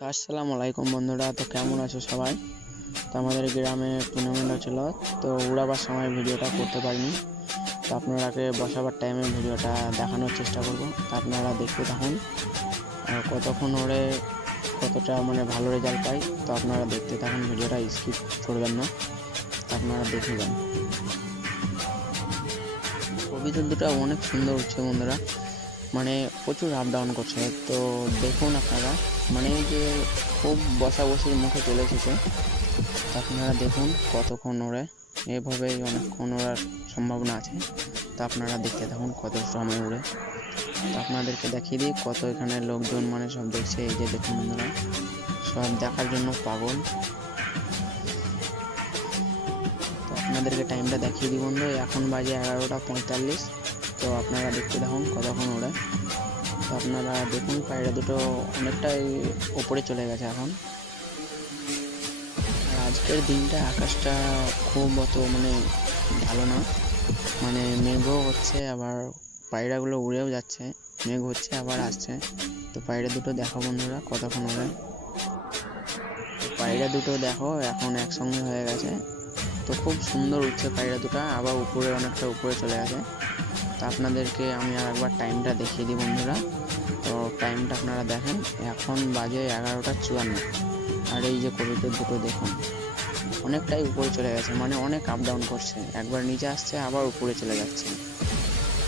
তো আসসালামু আলাইকুম বন্ধুরা। তো কেমন আছো সবাই? তো আমাদের গ্রামে টুর্নামেন্ট হচ্ছিল, তো উড়াবার সময় ভিডিওটা করতে পারিনি। তো আপনারাকে বসাবার টাইমে ভিডিওটা দেখানোর চেষ্টা করব। তো আপনারা দেখতে থাকুন আর কতক্ষণ ওরে কতটা ভালো রেজাল্ট পাই। তো আপনারা দেখতে থাকুন, ভিডিওটা স্কিপ করবেন না। তো আপনারা দেখে যান। কবিতা দুটো অনেক সুন্দর উঠছে বন্ধুরা, প্রচুর আপ ডাউন করছে। তো দেখুন আপনারা, যে খুব বসাবসির মুখে চলে এসেছে। তো আপনারা দেখুন কতক্ষণ ওড়ে, এভাবেই অনেকক্ষণ ওড়ার সম্ভাবনা আছে। তো আপনারা দেখতে থাকুন কত সময় উড়ে। তো আপনাদেরকে দেখিয়ে দিই কত এখানে লোকজন সব দেখছে। এই যে দেখুন বন্ধুরা, সব দেখার জন্য পাগল। তো আপনাদেরকে টাইমটা দেখিয়ে দিই বন্ধু, এখন বাজে 11:45। তো আপনারা দেখতে থাকুন কতক্ষণ ওড়ে। তো আপনারা দেখুন পায়রা দুটো অনেকটাই উপরে চলে গেছে এখন। আর আজকের দিনটা আকাশটা খুব অত ভালো না, মেঘও হচ্ছে, আবার পায়রাগুলো উড়েও যাচ্ছে। মেঘ হচ্ছে আবার আসছে। তো পায়রা দুটো দেখো বন্ধুরা কতক্ষণ ওড়ে। পায়রা দুটো দেখো এখন একসঙ্গে হয়ে গেছে। তো খুব সুন্দর উঠছে পায়রা দুটো, আবার উপরে অনেকটা উপরে চলে গেছে। তো আপনাদেরকে আমি আর একবার টাইমটা দেখিয়ে দিই বন্ধুরা। তো টাইমটা আপনারা দেখেন, এখন বাজে 11:54। আর এই যে কবিতা দুটো দেখুন অনেকটাই উপরে চলে গেছে, অনেক আপ ডাউন করছে, একবার নিচে আসছে আবার উপরে চলে যাচ্ছে।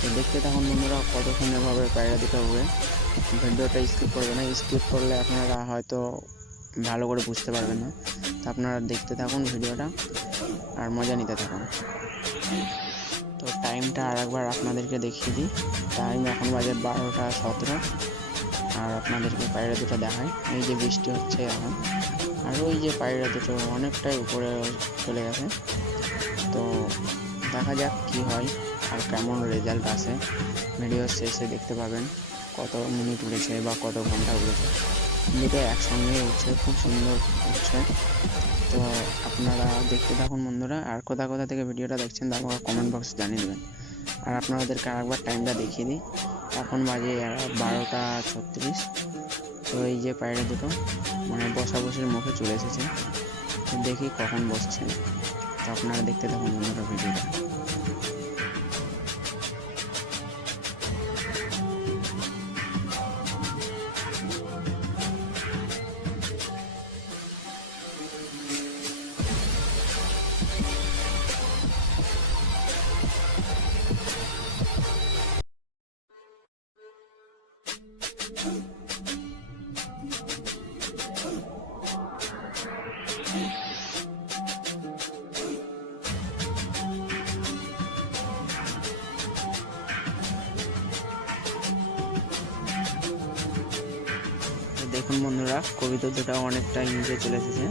তো দেখতে থাকুন বন্ধুরা কতক্ষণ এভাবে পায়রা দুটো উড়ে। ভিডিওটা স্কিপ করবে না, স্কিপ করলে আপনারা হয়তো ভালো করে বুঝতে পারবেন না। তো আপনারা দেখতে থাকুন ভিডিওটা আর মজা নিতে থাকুন। তো টাইমটা আর একবার আপনাদেরকে দেখিয়ে দিই। টাইম এখন বাজে 12:17। আর আপনাদেরকে পায়রা দুটো দেখায়, এই যে বৃষ্টি হচ্ছে এখন, আর ওই যে পায়রা দুটো অনেকটাই উপরে চলে গেছে। তো দেখা যাক কি হয় আর কেমন রেজাল্ট আসে। ভিডিওর শেষে দেখতে পাবেন কত মিনিট উড়েছে বা কত ঘন্টা উড়েছে। দুটো একসঙ্গে উঠছে, খুব সুন্দর উঠছে। তো আপনারা দেখতে থাকুন বন্ধুরা, আর কোথা কোথা থেকে ভিডিওটা দেখছেন তা আমাকে কমেন্ট বক্সে জানিয়ে দেবেন। আর আপনাদেরকে আরেকবার টাইমটা দেখিয়ে দিই, এখন বাজে 12:36। তো এই যে পায়রা দুটো বসাবসির মুখে চলে এসেছে। দেখি কখন বসছে। তো আপনারা দেখতে থাকুন বন্ধুরা ভিডিওটা। দেখুন বন্ধুরা কবিতা দুটো অনেকটা নিচে চলে এসেছে।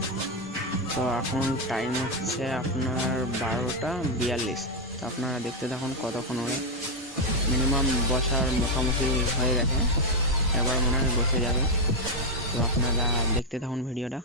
তো এখন টাইম হচ্ছে আপনার 12:42। তো আপনারা দেখতে থাকুন কতক্ষণ ওড়ে। মিনিমাম বসার মুখামুখি হয়ে গেছে, এবার মনে হয় বসে যাবে। তো আপনারা দেখতে থাকুন ভিডিওটা।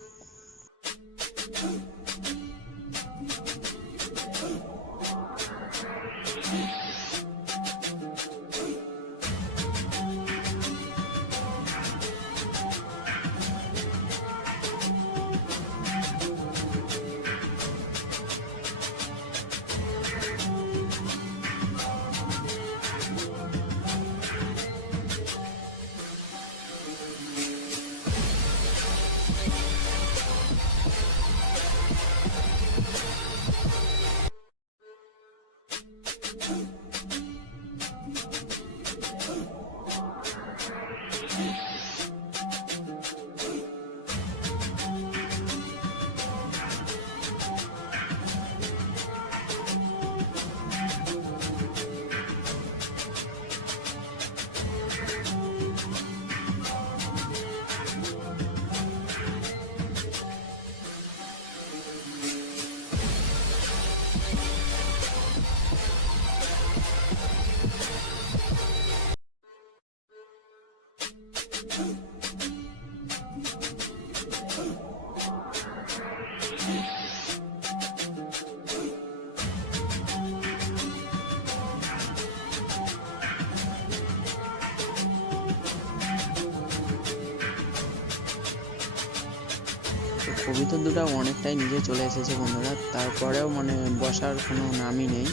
তো কবিতর দুটো অনেকটাই নিচে চলে এসেছে বন্ধুরা, তারপরেও মানে বসার কোনো নামই নেই।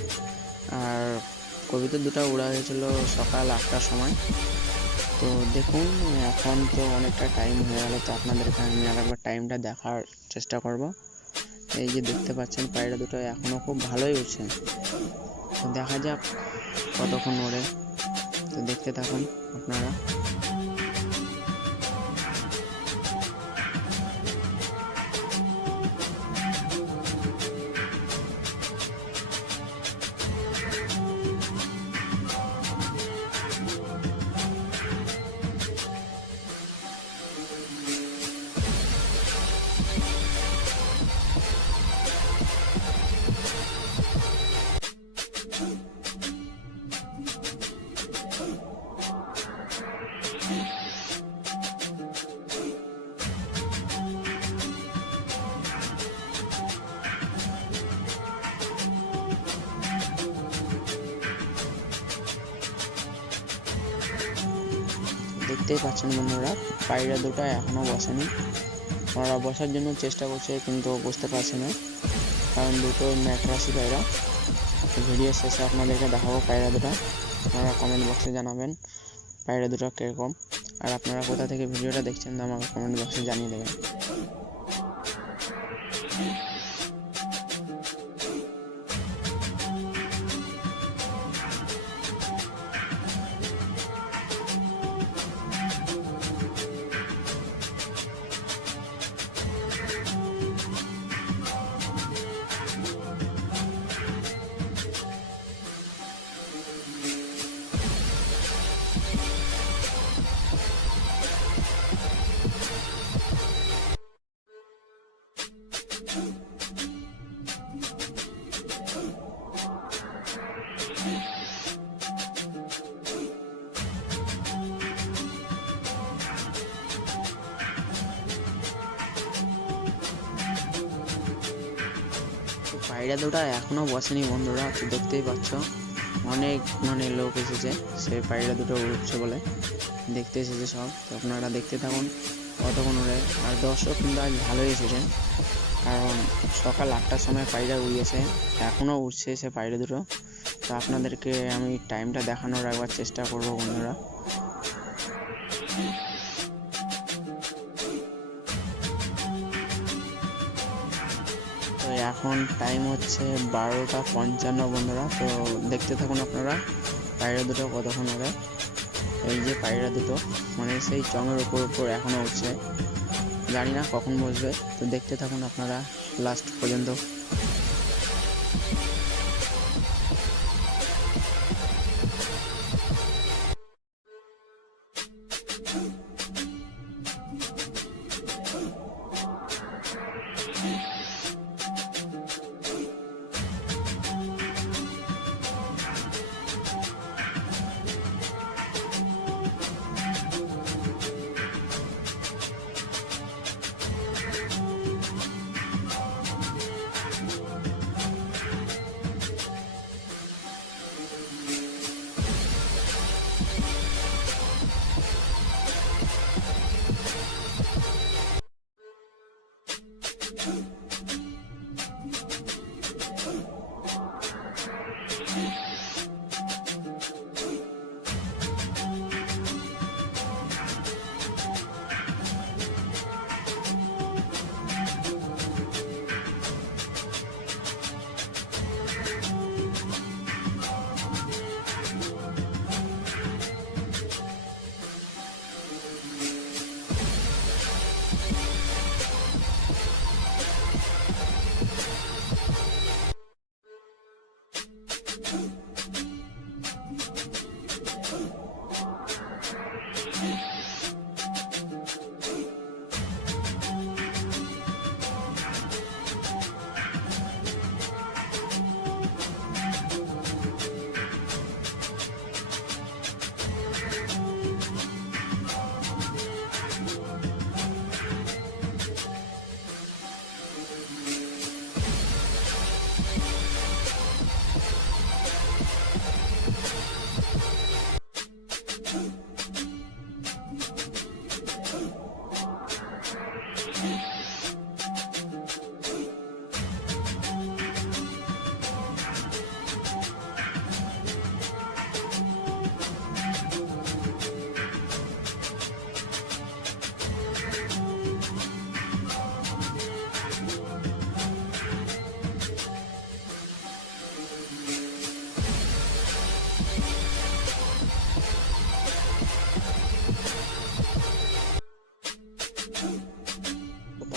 আর কবিতর দুটো উড়া হয়েছিল সকাল 8টার সময়। তো দেখুন এখন তো অনেকটা টাইম হয়ে গেল, তো আপনাদেরকে আমি আরেকবার টাইমটা দেখার চেষ্টা করব। এই যে দেখতে পাচ্ছেন পায়রা দুটো এখনও খুব ভালোই উঠছে। তো দেখা যাক কতক্ষণ ওড়ে, তো দেখতে থাকুন আপনারা। দেখতেই পাচ্ছেন বন্ধুরা পায়রা দুটো এখনও বসেনি। ওরা বসার জন্য চেষ্টা করছে কিন্তু বুঝতে পারছে না, কারণ দুটো ম্যাট্রাসি পায়রা। ভিডিও শেষে আপনাদেরকে দেখাবো পায়রা দুটো। আপনারা কমেন্ট বক্সে জানাবেন পায়রা দুটো কীরকম, আর আপনারা কোথা থেকে ভিডিওটা দেখছেন তো আমাকে কমেন্ট বক্সে জানিয়ে দেবেন। পায়রা দুটো এখনও বসেনি বন্ধুরা, তো দেখতেই পাচ্ছ অনেক মানে লোক এসেছে সেই পায়রা দুটো উঠছে বলে দেখতে এসেছে সব। তো আপনারা দেখতে থাকুন কতক্ষণ উড়ে। আর দর্শক কিন্তু আজ ভালোই এসেছে, কারণ সকাল 8টার সময় পায়রা উড়িয়েছে, এখনও উঠছে সে পায়রা দুটো। তো আপনাদেরকে আমি টাইমটা দেখানোর একবার চেষ্টা করব বন্ধুরা। তো এখন টাইম হচ্ছে 12টা 55 বন্ধুরা। তো দেখতে থাকুন আপনারা পায়রা দুটো কতক্ষণ ওড়ে। এই যে পায়রা দুটো মানে সেই চঙের উপর এখনও উঠছে, জানি না কখন বসবে। তো দেখতে থাকুন আপনারা লাস্ট পর্যন্ত।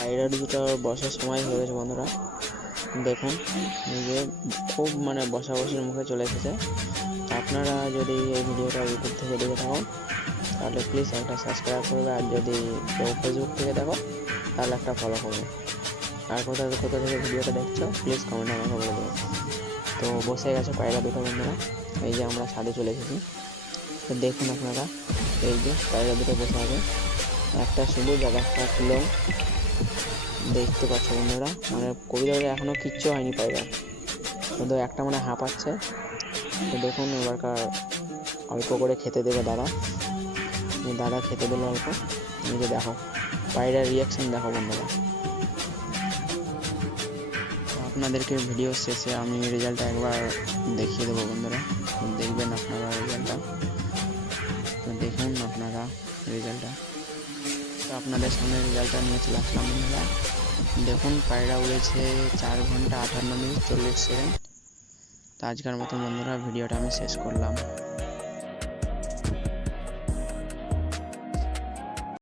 পায়রা দুটো বসার সময় হয়ে গেছে বন্ধুরা। দেখুন এই যে খুব মানে বসাবসির মুখে চলে এসেছে। তো আপনারা যদি এই ভিডিওটা ইউটিউব থেকে দেখে থাকো তাহলে প্লিজ একটা সাবস্ক্রাইব করবে, আর যদি কেউ ফেসবুক থেকে দেখো তাহলে একটা ফলো করবে। আর কোথা থেকে ভিডিওটা দেখছো প্লিজ কমেন্ট আমাকে বলে দেবে। তো বসে গেছে পায়রা দুটো বন্ধুরা, এই যে আমরা ছাদে চলে এসেছি। তো দেখুন আপনারা এই যে পায়রা দুটো বসে আছে, একটা সবুজ আর একটা কালো দেখতে পাচ্ছ বন্ধুরা। মানে কবিতাটা এখনো কিচ্ছু হয়নি পায়রার, শুধু একটা মানে হাঁপাচ্ছে। তো দেখুন এবারকার অল্প করে খেতে দেবে দাদা খেতে দিল অল্প। এই যে দেখো পায়রার রিয়াকশন দেখো বন্ধুরা। আপনাদেরকে ভিডিও শেষে আমি রেজাল্টটা একবার দেখিয়ে দেবো বন্ধুরা, দেখবেন আপনারা রেজাল্টটা। তো দেখুন আপনারা রেজাল্টটা। তো আপনাদের সামনে রেজাল্টটা নিয়ে চলে আসলাম বন্ধুরা। দেখুন পায়রা উড়েছে 4 ঘন্টা 58 মিনিট 40 সেকেন্ড। তো আজকের মতো বন্ধুরা ভিডিওটা আমি শেষ করলাম।